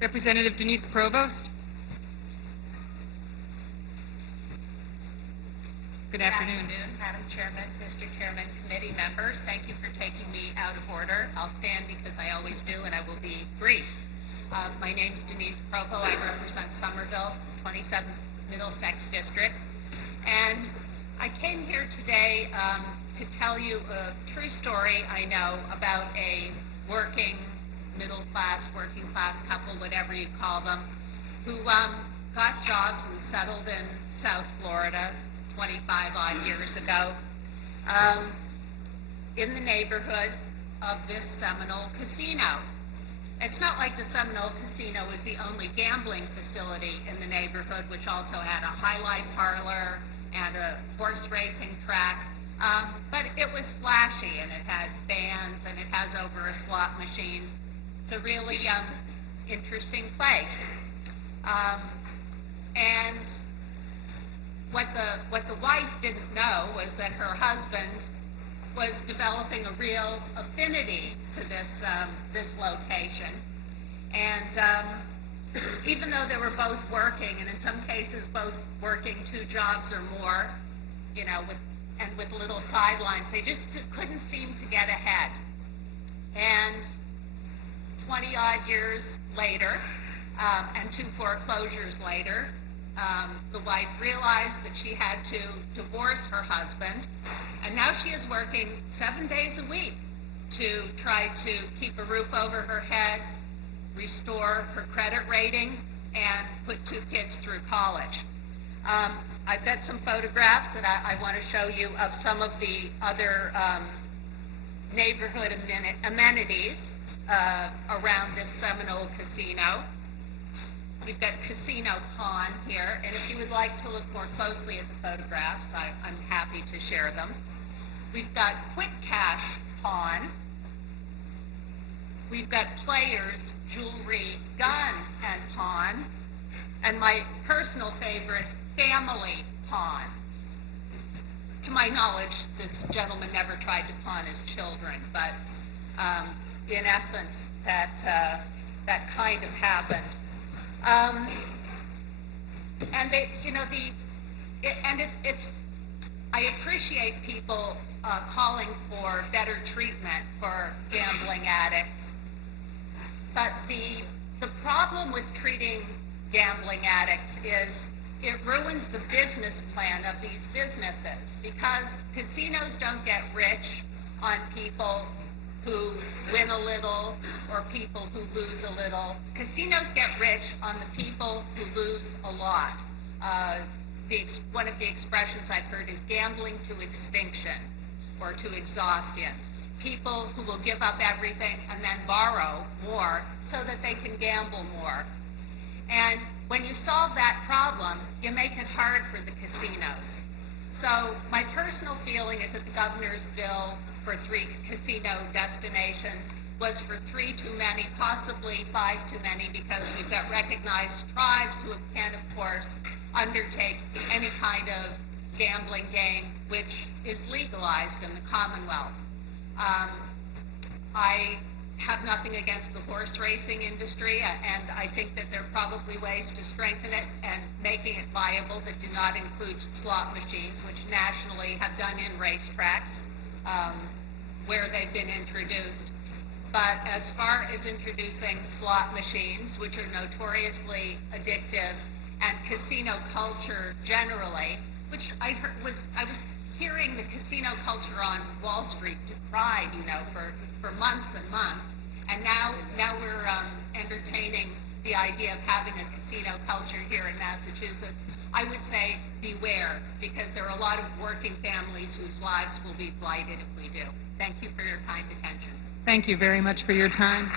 Representative Denise Provost. Good afternoon. Madam Chairman, Mr. Chairman, committee members. Thank you for taking me out of order. I'll stand because I always do, and I will be brief. My name is Denise Provost. I represent Somerville, 27th Middlesex District. And I came here today to tell you a true story I know about a working middle-class, working-class couple, whatever you call them, who got jobs and settled in South Florida 25-odd years ago in the neighborhood of this Seminole casino. It's not like the Seminole Casino was the only gambling facility in the neighborhood, which also had a highlight parlor and a horse racing track, but it was flashy, and it had bands, and it has over a slot machines. It's a really interesting place. And what the wife didn't know was that her husband was developing a real affinity to this location. And even though they were both working, and in some cases both working 2 jobs or more, you know, with little sidelines, they just couldn't seem to get ahead. And 20-odd years later, and 2 foreclosures later, the wife realized that she had to divorce her husband, and now she is working 7 days a week to try to keep a roof over her head, restore her credit rating, and put 2 kids through college. I've got some photographs that I want to show you of some of the other neighborhood amenities around this Seminole casino. We've got Casino Pawn here, and if you would like to look more closely at the photographs, I'm happy to share them. We've got Quick Cash Pawn. We've got Players, Jewelry, Gun, and Pawn. And my personal favorite, Family Pawn. To my knowledge, this gentleman never tried to pawn his children, but in essence, that kind of happened. And they, you know, I appreciate people calling for better treatment for gambling addicts, but the problem with treating gambling addicts is it ruins the business plan of these businesses, because casinos don't get rich on people who win a little or people who lose a little. Casinos get rich on the people who lose a lot. One of the expressions I've heard is gambling to extinction or to exhaustion. People who will give up everything and then borrow more so that they can gamble more. And when you solve that problem, you make it hard for the casinos. So my personal feeling is that the governor's bill for 3 casino destinations was for 3 too many, possibly 5 too many, because we've got recognized tribes who can, of course, undertake any kind of gambling game which is legalized in the Commonwealth. I have nothing against the horse racing industry, and I think that there are probably ways to strengthen it and making it viable that do not include slot machines, which nationally have done in racetracks where they've been introduced. But as far as introducing slot machines, which are notoriously addictive, and casino culture generally, which I was hearing the casino culture on Wall Street decried, you know, for months and months, and now we're entertaining the idea of having a casino culture here in Massachusetts. I would say beware, because there are a lot of working families whose lives will be blighted if we do. Thank you for your kind attention. Thank you very much for your time.